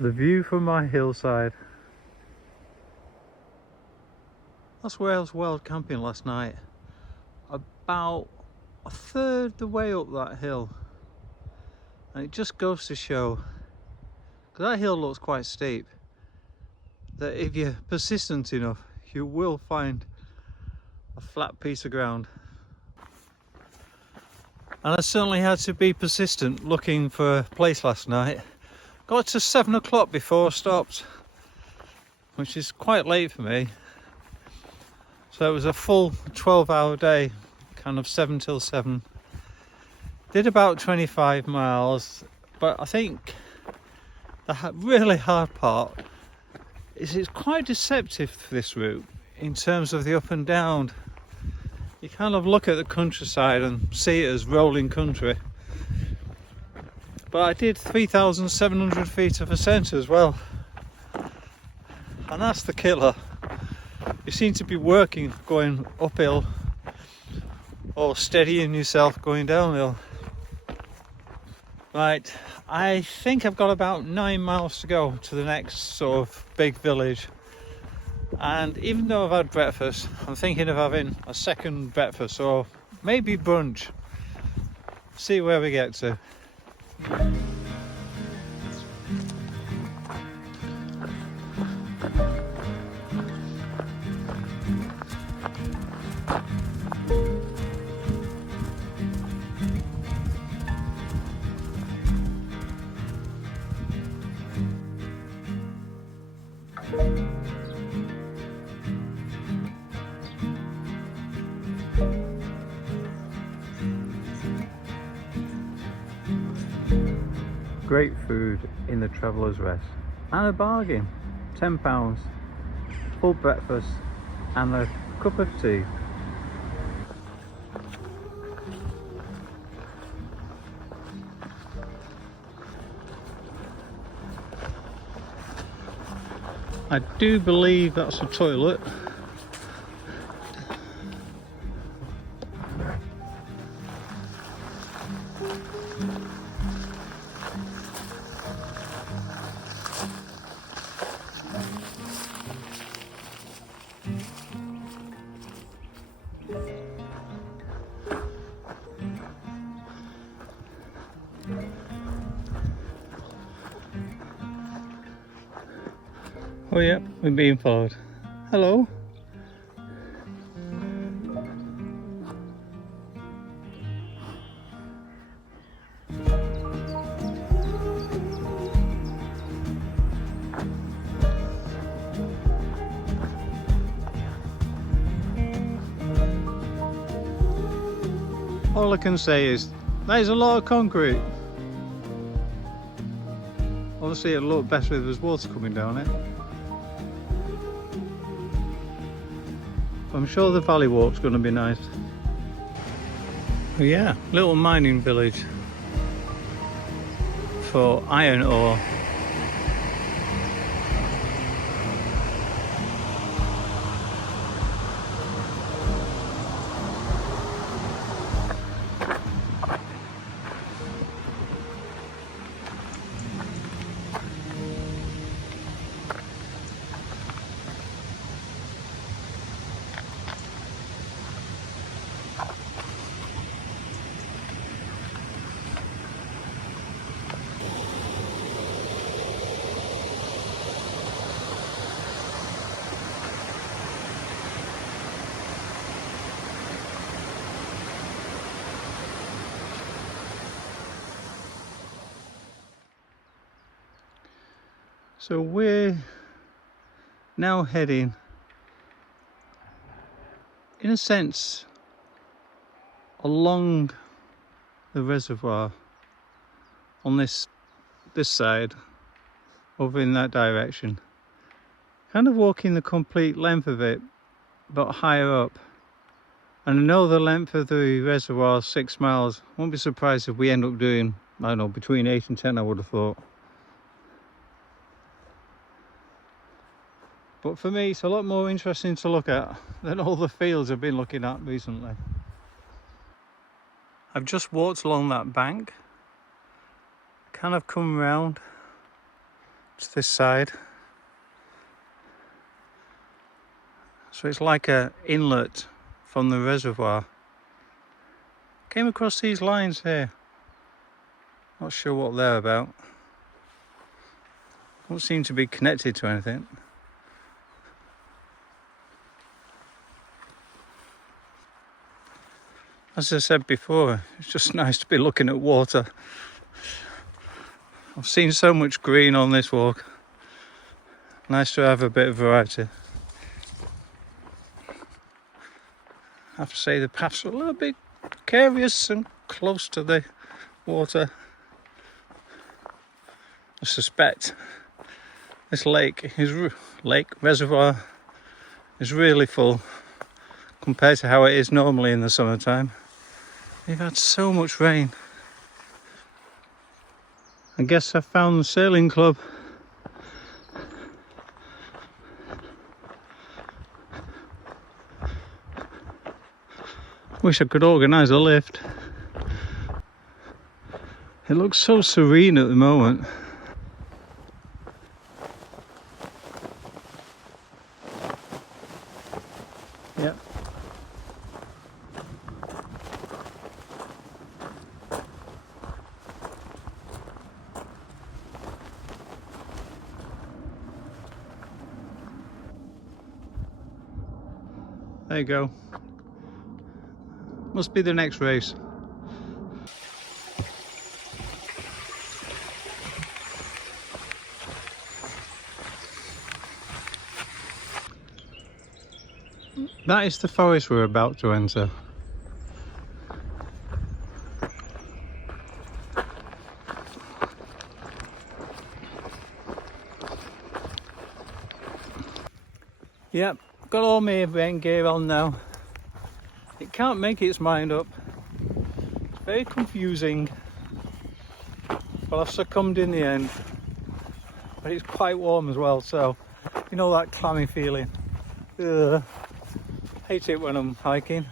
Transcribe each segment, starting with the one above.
The view from my hillside. That's where I was wild camping last night. About a third the way up that hill. And it just goes to show, because that hill looks quite steep, that if you're persistent enough, you will find a flat piece of ground. And I certainly had to be persistent looking for a place last night. Got to 7 o'clock before I stopped, which is quite late for me. So it was a full 12-hour day, kind of 7 till 7. Did about 25 miles, but I think the really hard part is it's quite deceptive, this route, in terms of the up and down. You kind of look at the countryside and see it as rolling country. But I did 3,700 feet of ascent as well. And that's the killer. You seem to be working going uphill or steadying yourself going downhill. Right, I think I've got about 9 miles to go to the next sort of big village. And even though I've had breakfast, I'm thinking of having a second breakfast or maybe brunch. See where we get to. Great food in the Traveller's Rest and a bargain, £10, full breakfast and a cup of tea. I do believe that's a toilet. Oh yeah, we're being followed. Hello. All I can say is there's a lot of concrete. Obviously it'll look better if there's water coming down it. I'm sure the valley walk's going to be nice. Oh yeah, little mining village for iron ore. So we're now heading, in a sense, along the reservoir on this side, over in that direction. Kind of walking the complete length of it, but higher up. And I know the length of the reservoir is 6 miles. Won't be surprised if we end up doing, I don't know, between 8 and 10, I would have thought. But for me, it's a lot more interesting to look at than all the fields I've been looking at recently. I've just walked along that bank, kind of come round to this side. So it's like an inlet from the reservoir. Came across these lines here. Not sure what they're about. Don't seem to be connected to anything. As I said before, it's just nice to be looking at water. I've seen so much green on this walk. Nice to have a bit of variety. I have to say the paths are a little bit precarious and close to the water. I suspect this reservoir is really full compared to how it is normally in the summertime. We've had so much rain. I guess I found the sailing club. Wish I could organise a lift. It looks so serene at the moment. Yep. There you go. Must be the next race. That is the forest we're about to enter. Yep, got all my rain gear on now. It can't make its mind up. It's very confusing, but I've succumbed in the end. But it's quite warm as well, so you know that clammy feeling. Ugh. Hate it when I'm hiking,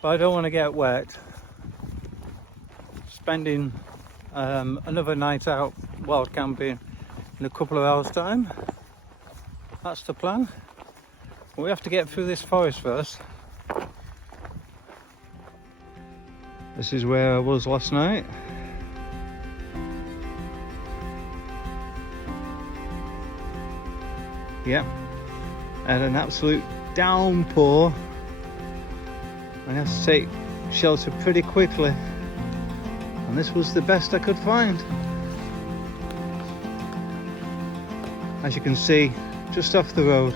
but I don't want to get wet. Spending another night out wild camping in a couple of hours' time. That's the plan. But we have to get through this forest first. This is where I was last night. Yep, and an absolute downpour. I had to take shelter pretty quickly, and this was the best I could find. As you can see, just off the road.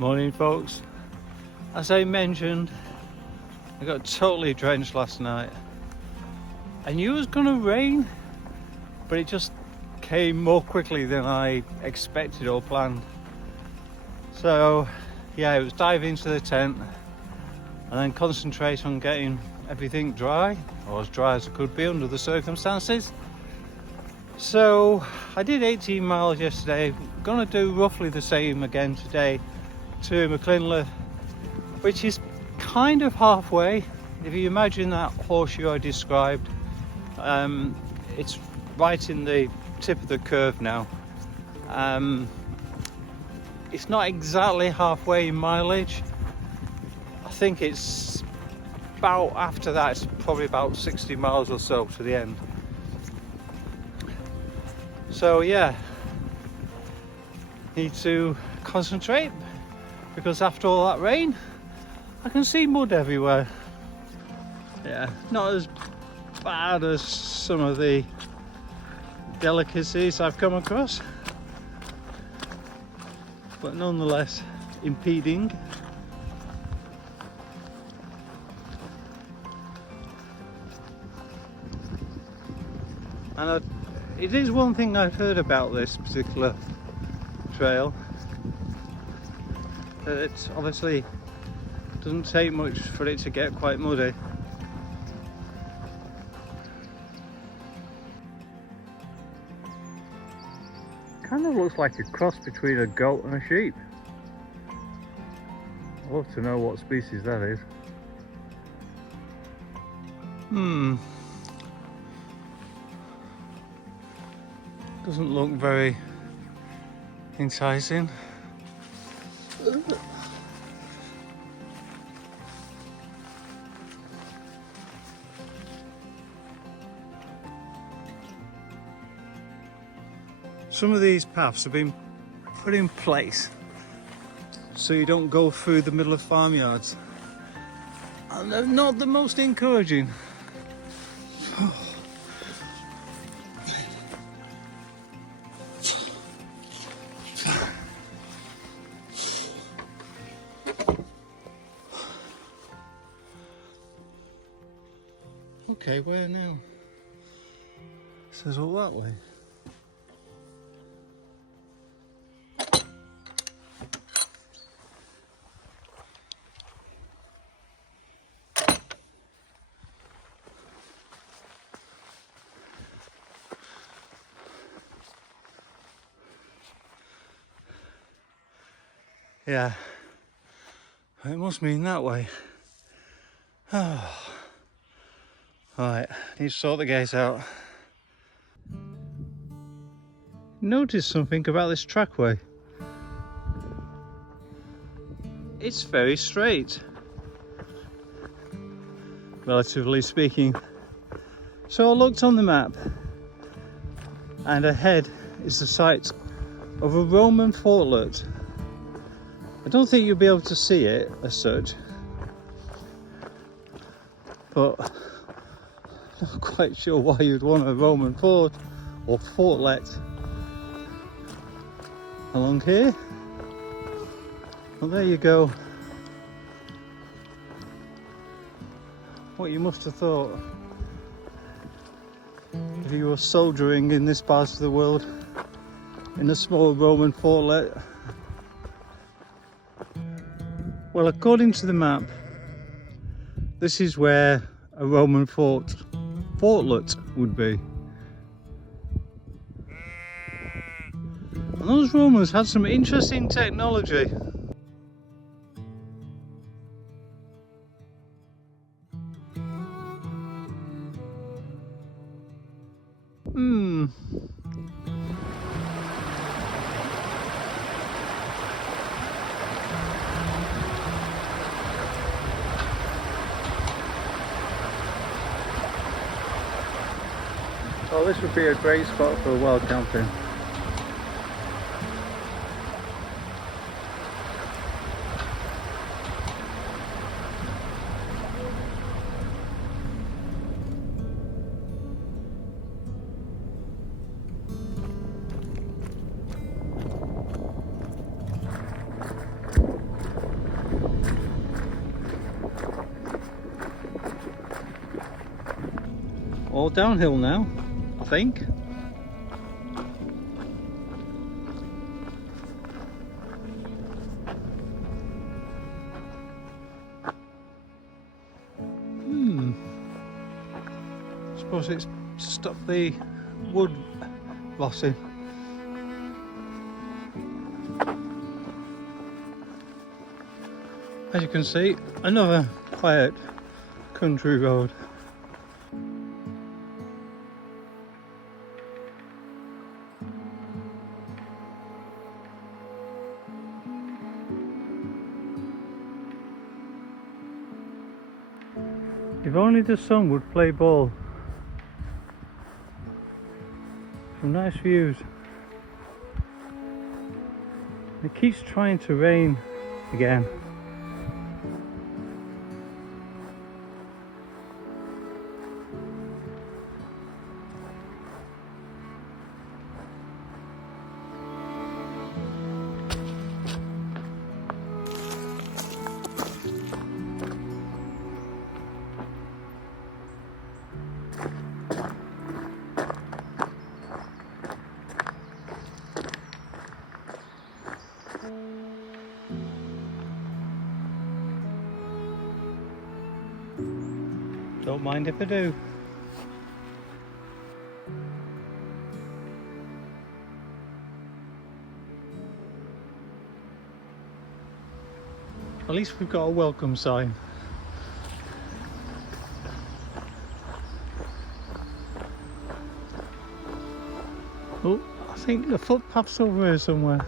Morning, folks. As I mentioned, I got totally drenched last night. I knew it was gonna rain, but it just came more quickly than I expected or planned. So yeah, it was dive into the tent and then concentrate on getting everything dry, or as dry as it could be under the circumstances. So I did 18 miles yesterday. Gonna do roughly the same again today to McLinley, which is kind of halfway. If you imagine that horseshoe I described, it's right in the tip of the curve now. It's not exactly halfway in mileage. I think it's about, after that it's probably about 60 miles or so to the end. So yeah, need to concentrate, because after all that rain I can see mud everywhere. Yeah, not as bad as some of the delicacies I've come across, but nonetheless impeding. And it is one thing I've heard about this particular trail, that it obviously doesn't take much for it to get quite muddy. Kind of looks like a cross between a goat and a sheep. I'd love to know what species that is. Doesn't look very enticing. Some of these paths have been put in place so you don't go through the middle of farmyards, and they're not the most encouraging. Okay, where now? Says all that way. Yeah, it must mean that way. Oh. Right, need to sort the gate out. Notice something about this trackway. It's very straight, relatively speaking. So I looked on the map, and ahead is the site of a Roman fortlet. I don't think you'll be able to see it as such, but I'm not quite sure why you'd want a Roman fort or fortlet along here. Well, there you go. What you must have thought if you were soldiering in this part of the world in a small Roman fortlet. Well, according to the map, this is where a Roman fortlet would be. And those Romans had some interesting technology. Oh, this would be a great spot for wild camping. All downhill now, I think. Suppose it's to stop the wood rotting. As you can see, another quiet country road. If only the sun would play ball. Some nice views. It keeps trying to rain again. Don't mind if I do. At least we've got a welcome sign. Oh, think the footpath's over here somewhere.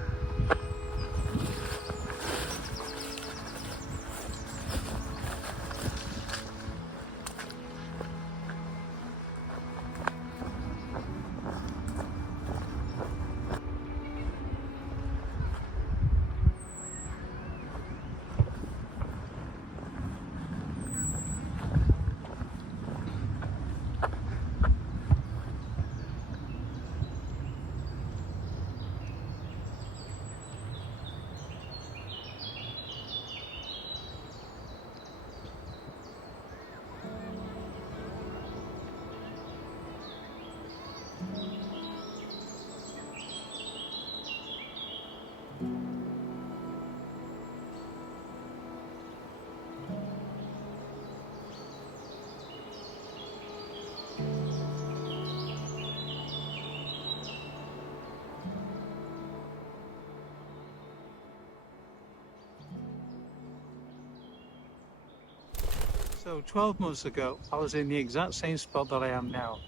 So 12 months ago I was in the exact same spot that I am now,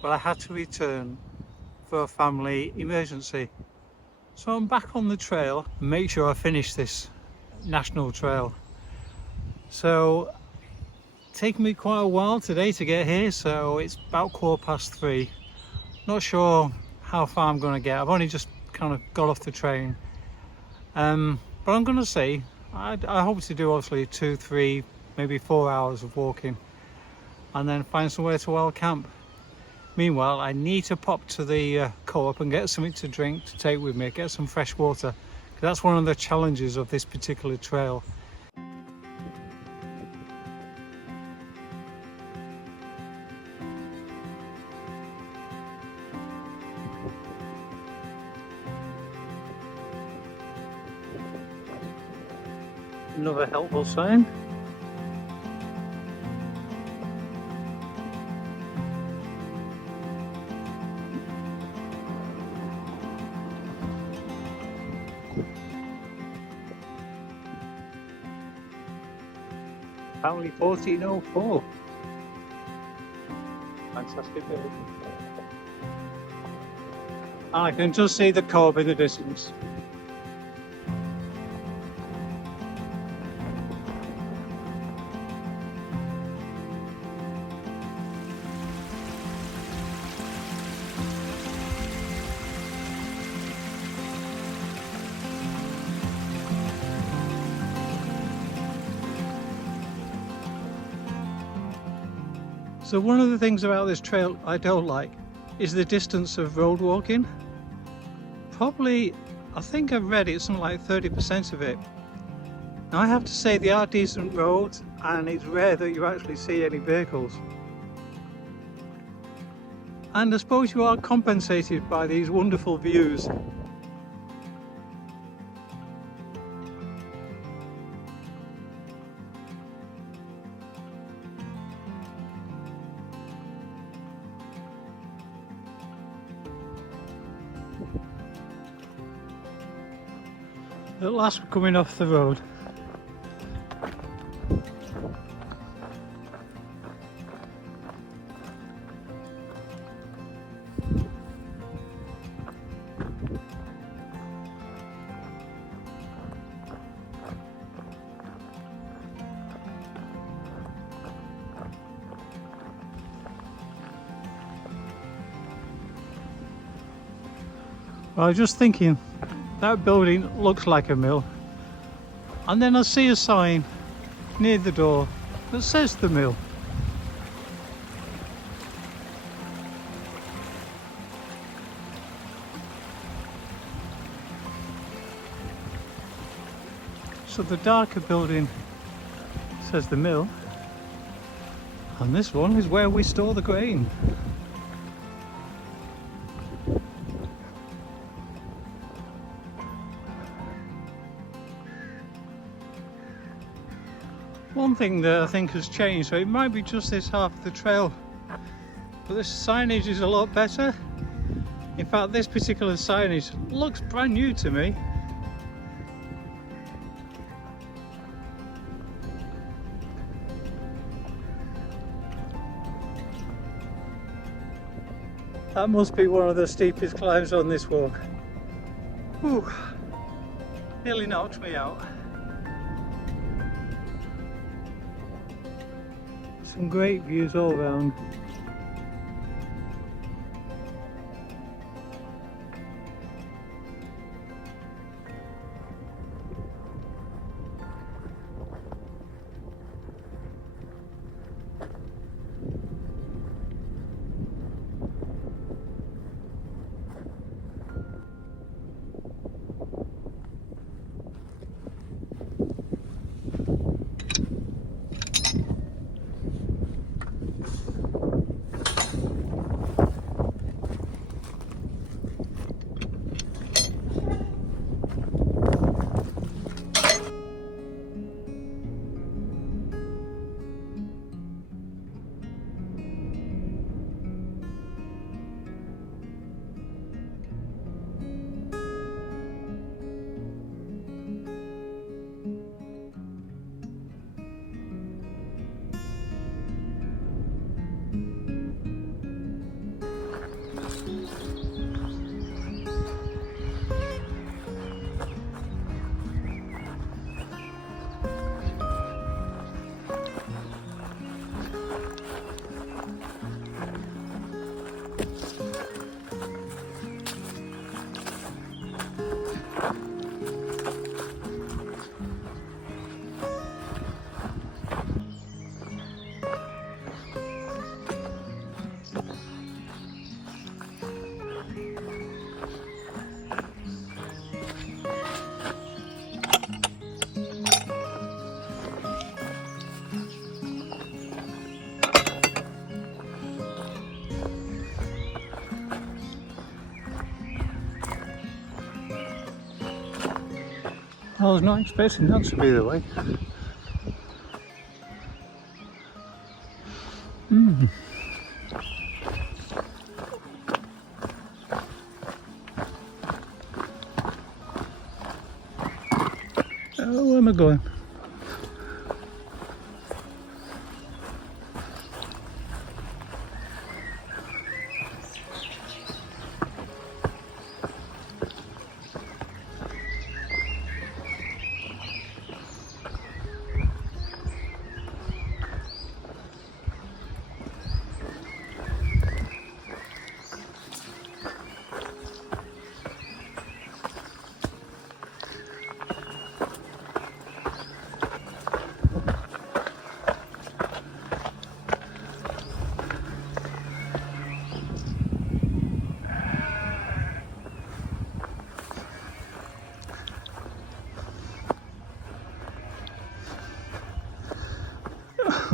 but I had to return for a family emergency. So I'm back on the trail and make sure I finish this national trail. So it's taken me quite a while today to get here, so it's about 3:15. Not sure how far I'm going to get. I've only just kind of got off the train, but I'm going to see. I hope to do obviously 2, 3, maybe 4 hours of walking and then find somewhere to wild camp. Meanwhile, I need to pop to the co-op and get something to drink to take with me, get some fresh water, because that's one of the challenges of this particular trail. Another helpful sign. Apparently 1404. Fantastic building. And I can just see the co-op in the distance. So one of the things about this trail I don't like is the distance of road walking. Probably, I think I've read it's something like 30% of it. Now I have to say they are decent roads and it's rare that you actually see any vehicles. And I suppose you are compensated by these wonderful views. At last we're coming off the road. I was just thinking, that building looks like a mill, and then I see a sign near the door that says the mill. So the darker building says the mill, and this one is where we store the grain. One thing that I think has changed, so it might be just this half of the trail, but this signage is a lot better. In fact, this particular signage looks brand new to me. That must be one of the steepest climbs on this walk. Whew. Nearly knocked me out. Some great views all around. I was not expecting that to be the way. Oh, where am I going?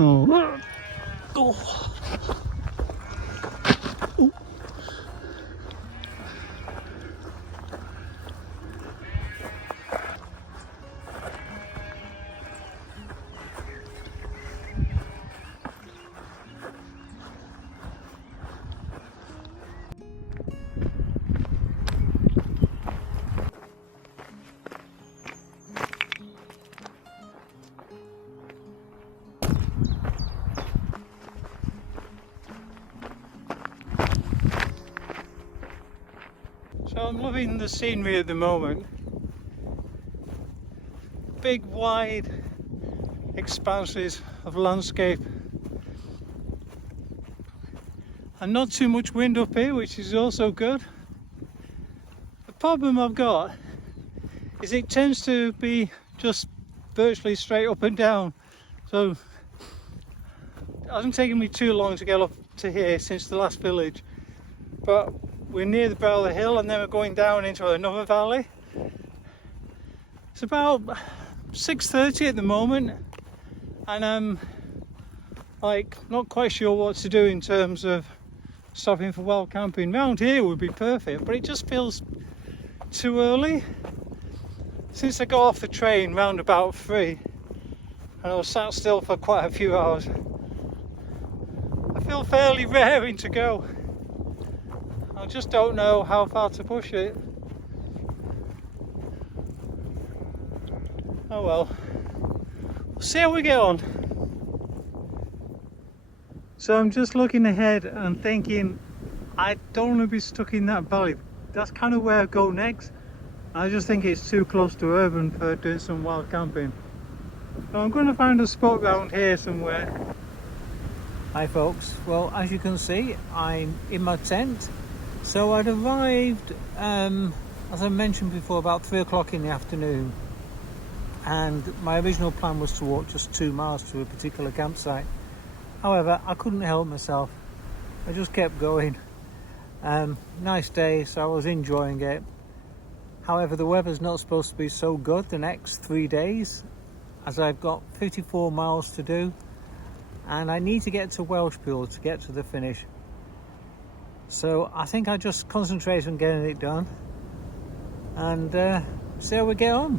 Oh. Oh. Oh. So I'm loving the scenery at the moment. Big wide expanses of landscape and not too much wind up here, which is also good. The problem I've got is it tends to be just virtually straight up and down, so it hasn't taken me too long to get up to here since the last village, but we're near the brow of the hill and then we're going down into another valley. It's about 6:30 at the moment and I'm like not quite sure what to do in terms of stopping for wild camping. Round here would be perfect, but it just feels too early. Since I got off the train round about 3 and I was sat still for quite a few hours, I feel fairly raring to go. I just don't know how far to push it. Oh well, we'll see how we get on. So I'm just looking ahead and thinking I don't want to be stuck in that valley. That's kind of where I go next. I just think it's too close to urban for doing some wild camping. So I'm going to find a spot around here somewhere. Hi folks, well as you can see I'm in my tent. So I'd arrived, as I mentioned before, about 3 o'clock in the afternoon, and my original plan was to walk just 2 miles to a particular campsite. However, I couldn't help myself. I just kept going. Nice day, so I was enjoying it. However, the weather's not supposed to be so good the next 3 days, as I've got 54 miles to do, and I need to get to Welshpool to get to the finish. So I think I just concentrate on getting it done and see how we get on.